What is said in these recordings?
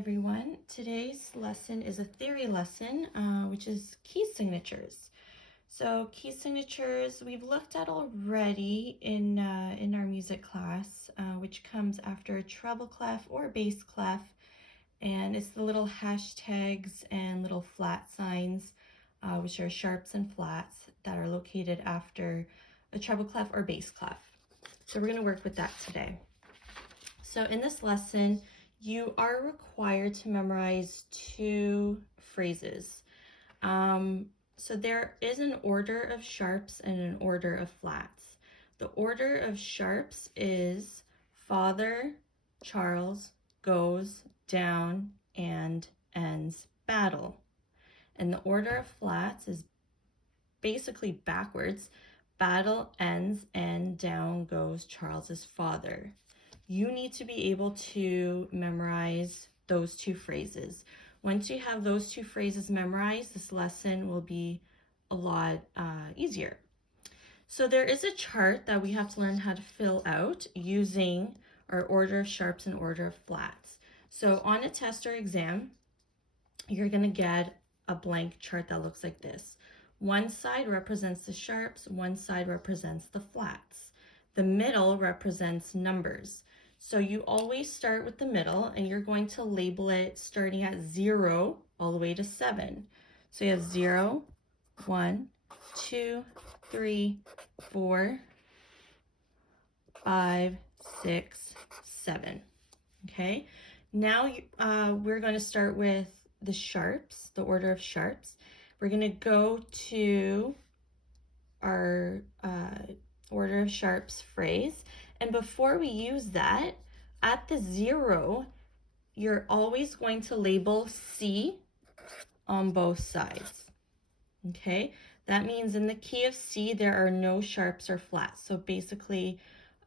everyone. Today's lesson is a theory lesson, which is key signatures. So key signatures we've looked at already in our music class, which comes after a treble clef or a bass clef, and it's the little hashtags and little flat signs, which are sharps and flats that are located after a treble clef or bass clef. So we're going to work with that today. So in this lesson, you are required to memorize two phrases. So there is an order of sharps and an order of flats. The order of sharps is Father Charles goes down and ends battle. And the order of flats is basically backwards. Battle ends and down goes Charles's father. You need to be able to memorize those two phrases. Once you have those two phrases memorized, this lesson will be a lot easier. So there is a chart that we have to learn how to fill out using our order of sharps and order of flats. So on a test or exam, you're going to get a blank chart that looks like this. One side represents the sharps, one side represents the flats. The middle represents numbers. So you always start with the middle and you're going to label it starting at 0 all the way to 7. So you have 0, 1, 2, 3, 4, 5, 6, 7. Okay, now we're going to start with the sharps, the order of sharps. We're going to go to our order of sharps phrase. And before we use that, at the 0, you're always going to label C on both sides. Okay, that means in the key of C, there are no sharps or flats. So basically,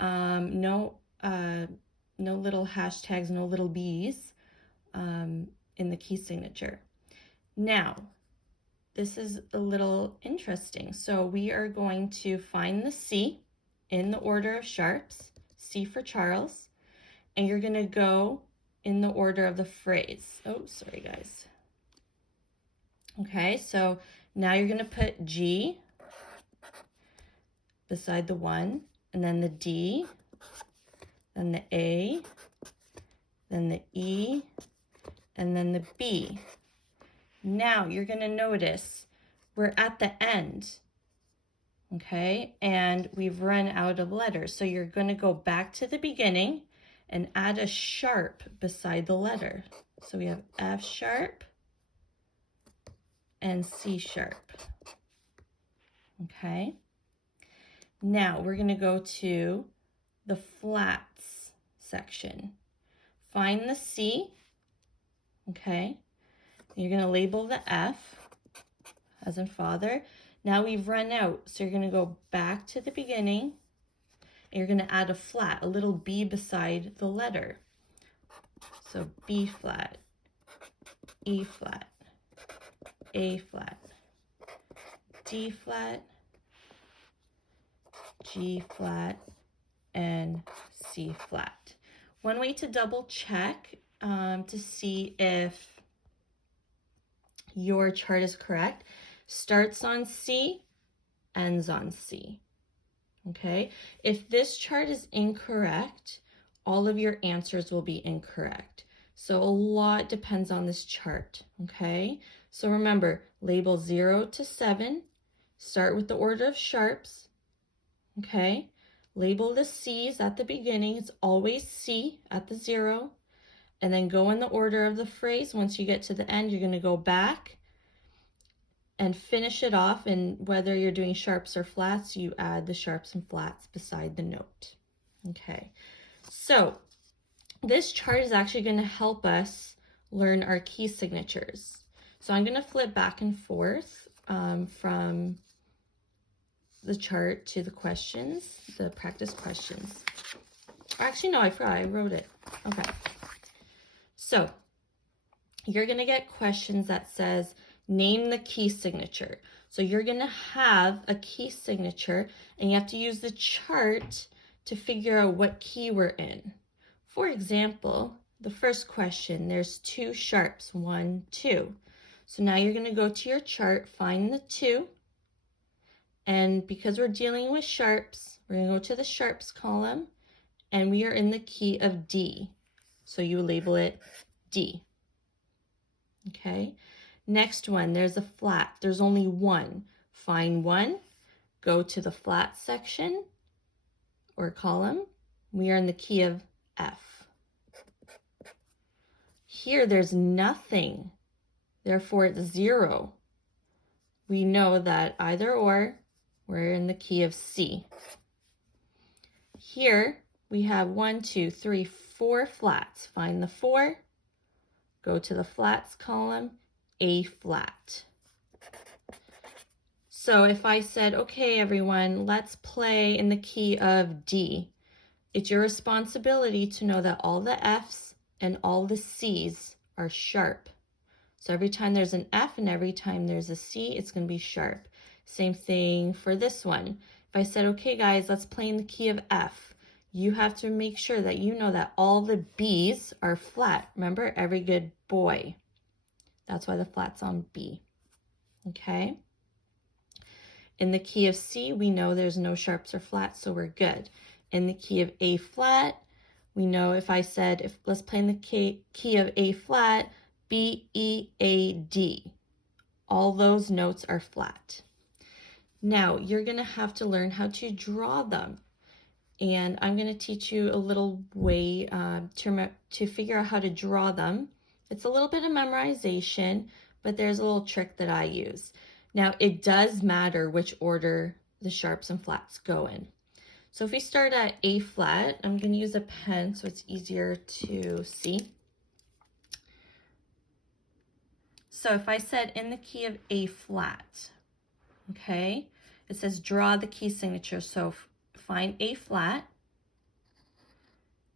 no little hashtags, no little B's in the key signature. Now, this is a little interesting. So we are going to find the C in the order of sharps, C for Charles, and you're going to go in the order of the phrase. Oh, sorry, guys. Okay, so now you're going to put G beside the 1, and then the D, then the A, then the E, and then the B. Now you're going to notice we're at the end, okay, and we've run out of letters. So you're going to go back to the beginning and add a sharp beside the letter. So we have F sharp and C sharp. Okay, now we're going to go to the flats section. Find the C, okay, you're going to label the F as in father. Now we've run out, so you're going to go back to the beginning and you're going to add a flat, a little B beside the letter. So B flat, E flat, A flat, D flat, G flat, and C flat. One way to double check to see if your chart is correct, starts on C, ends on C. Okay, if this chart is incorrect, all of your answers will be incorrect. So a lot depends on this chart. Okay, so remember, label 0 to 7, start with the order of sharps. Okay, label the C's at the beginning, it's always C at the 0, and then go in the order of the phrase. Once you get to the end, you're going to go back and finish it off, and whether you're doing sharps or flats, you add the sharps and flats beside the note. Okay, so this chart is actually going to help us learn our key signatures. So I'm going to flip back and forth from the chart to the questions, the practice questions. Actually, no, I forgot, I wrote it. Okay, so you're going to get questions that says, name the key signature. So you're going to have a key signature and you have to use the chart to figure out what key we're in. For example, the first question, there's 2 sharps, 1, 2. So now you're going to go to your chart, find the 2, and because we're dealing with sharps, we're going to go to the sharps column, and we are in the key of D. So you label it D. Okay, next one, there's a flat. There's only 1. Find 1, go to the flat section or column. We are in the key of F. Here there's nothing, therefore it's 0. We know that either or, we're in the key of C. Here we have 1, 2, 3, 4 flats. Find the 4, go to the flats column, A flat. So if I said, okay, everyone, let's play in the key of D, it's your responsibility to know that all the Fs and all the Cs are sharp. So every time there's an F and every time there's a C, it's going to be sharp. Same thing for this one. If I said, okay, guys, let's play in the key of F, you have to make sure that you know that all the Bs are flat. Remember, every good boy. That's why the flat's on B. Okay? In the key of C, we know there's no sharps or flats, so we're good. In the key of A flat, we know if I said, let's play in the key of A flat, B, E, A, D. All those notes are flat. Now, you're going to have to learn how to draw them. And I'm going to teach you a little way to figure out how to draw them. It's a little bit of memorization, but there's a little trick that I use. Now, it does matter which order the sharps and flats go in. So if we start at A flat, I'm going to use a pen so it's easier to see. So if I said in the key of A flat, okay, it says draw the key signature. So find A flat.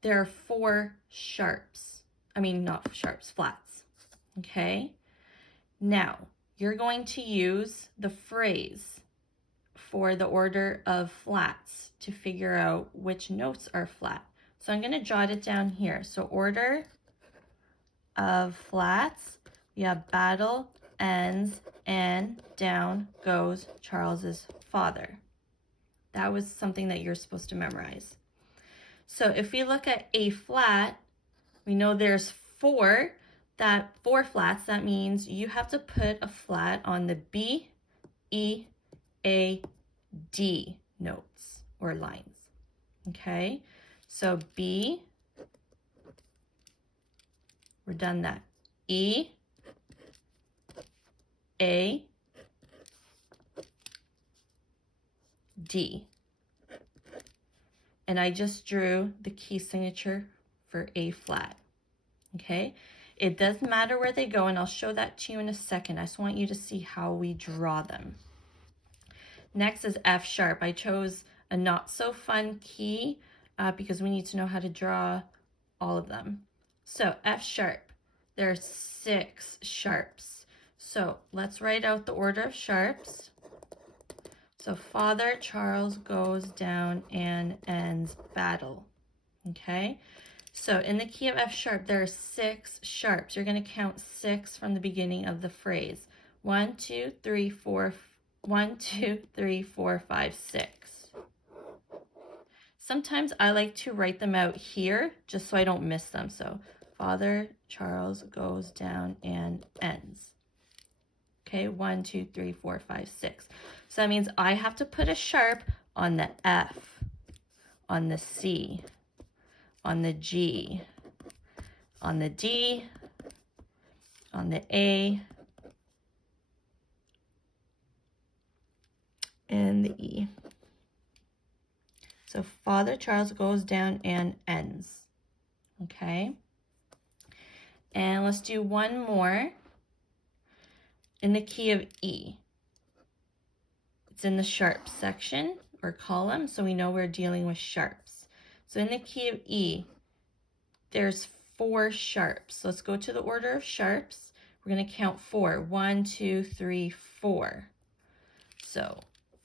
There are 4 sharps. I mean, not sharps, flats. Okay. Now, you're going to use the phrase for the order of flats to figure out which notes are flat. So I'm going to jot it down here. So order of flats, we have battle ends and down goes Charles's father. That was something that you're supposed to memorize. So if we look at A flat, we know there's 4 flats. That means you have to put a flat on the B, E, A, D notes or lines. Okay, so B, we're done that. E, A, D. And I just drew the key signature for A flat. Okay, it doesn't matter where they go, and I'll show that to you in a second. I just want you to see how we draw them. Next is F sharp. I chose a not so fun key because we need to know how to draw all of them. So F sharp, there are 6 sharps. So let's write out the order of sharps. So Father Charles goes down and ends battle. Okay, so in the key of F sharp, there are 6 sharps. You're going to count 6 from the beginning of the phrase. 1, 2, 3, 4, 1, 2, 3, 4, 5, 6. Sometimes I like to write them out here just so I don't miss them. So Father Charles goes down and ends. Okay, 1, 2, 3, 4, 5, 6. So that means I have to put a sharp on the F, on the C, on the G, on the D, on the A, and the E. So Father Charles goes down and ends. Okay. And let's do one more in the key of E. It's in the sharp section or column, so we know we're dealing with sharps. So in the key of E, there's 4 sharps. So let's go to the order of sharps. We're going to count 4. 1, 2, 3, 4. So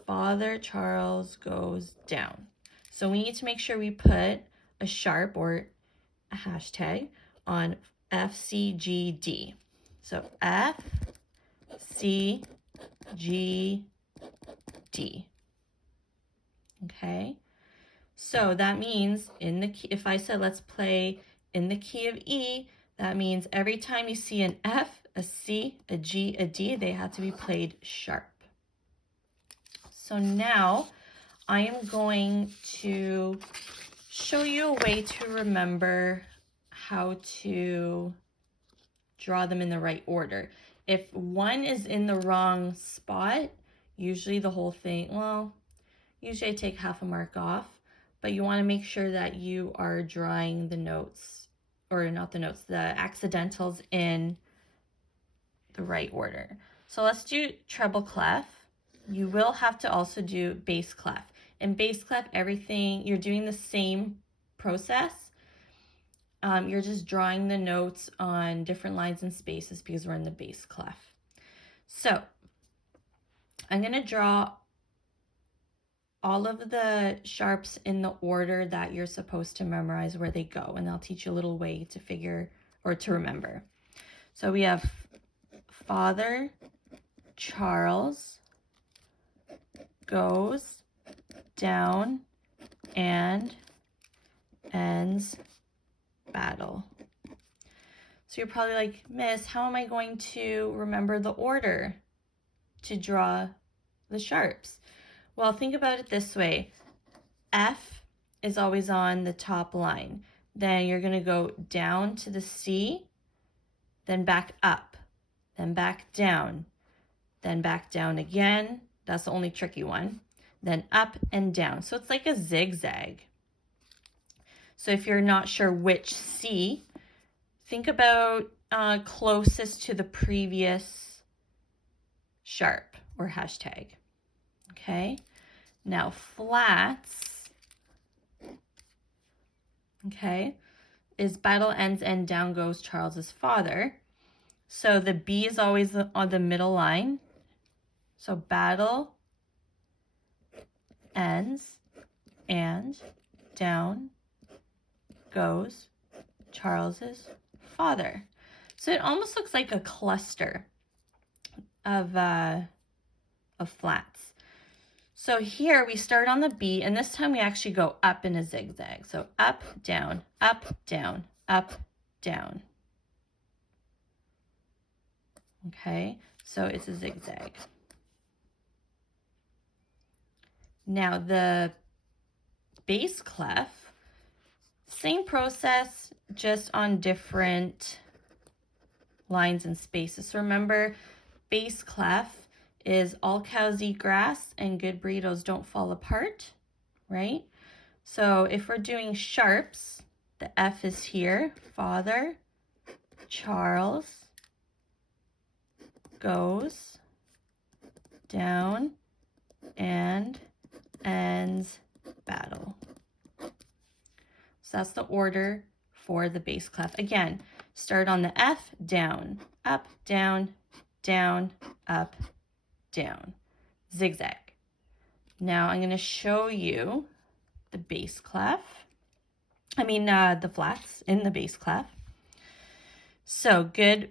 Father Charles goes down. So we need to make sure we put a sharp or a hashtag on F, C, G, D. So F, C, G, D. Okay, so that means in the key, if I said let's play in the key of E, that means every time you see an F, a C, a G, a D, they have to be played sharp. So now I am going to show you a way to remember how to draw them in the right order. If one is in the wrong spot, usually the whole thing, well, usually I take half a mark off, but you want to make sure that you are drawing the notes, or not the notes, the accidentals in the right order. So let's do treble clef. You will have to also do bass clef. In bass clef, everything, you're doing the same process. You're just drawing the notes on different lines and spaces because we're in the bass clef. So I'm going to draw all of the sharps in the order that you're supposed to memorize where they go, and I'll teach you a little way to figure or to remember. So we have father, Charles, goes, down, and ends, battle. So you're probably like, Miss, how am I going to remember the order to draw the sharps? Well, think about it this way. F is always on the top line. Then you're going to go down to the C, then back up, then back down, then back down again. That's the only tricky one. Then up and down. So it's like a zigzag. So if you're not sure which C, think about closest to the previous sharp or hashtag. Okay. Now flats, okay, is battle ends and down goes Charles's father. So the B is always on the middle line. So battle ends and down goes Charles's father. So it almost looks like a cluster of flats. So here we start on the B, and this time we actually go up in a zigzag. So up, down, up, down, up, down. Okay, so it's a zigzag. Now the bass clef, same process, just on different lines and spaces. So remember, bass clef is all cows eat grass and good burritos don't fall apart, right? So if we're doing sharps, the F is here, father, Charles, goes, down, and ends, battle. So that's the order for the bass clef. Again, start on the F, down, up, down, down, up, down, zigzag. Now I'm going to show you the bass clef. The flats in the bass clef. So good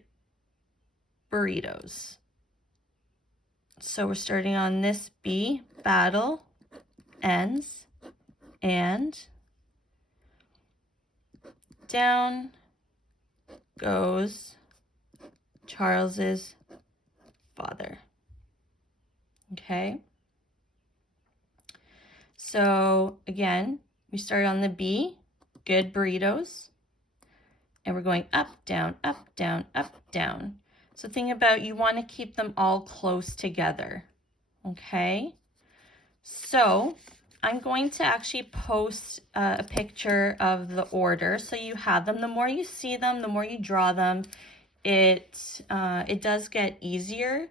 burritos. So we're starting on this B, battle, ends, and down goes Charles's father. Okay. So again, we start on the B, good burritos, and we're going up, down, up, down, up, down. So think about, you want to keep them all close together. Okay. So I'm going to actually post a picture of the order so you have them. The more you see them, the more you draw them, it does get easier.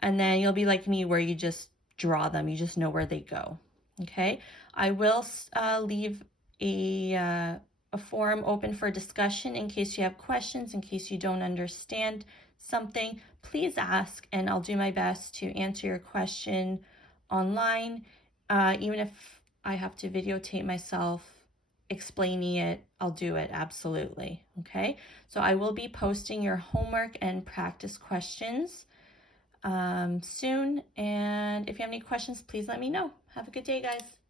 And then you'll be like me where you just draw them. You just know where they go. Okay. I will leave a forum open for discussion in case you have questions, in case you don't understand something. Please ask, and I'll do my best to answer your question online. Even if I have to videotape myself explaining it, I'll do it, absolutely. Okay, so I will be posting your homework and practice questions soon. And if you have any questions, please let me know. Have a good day, guys.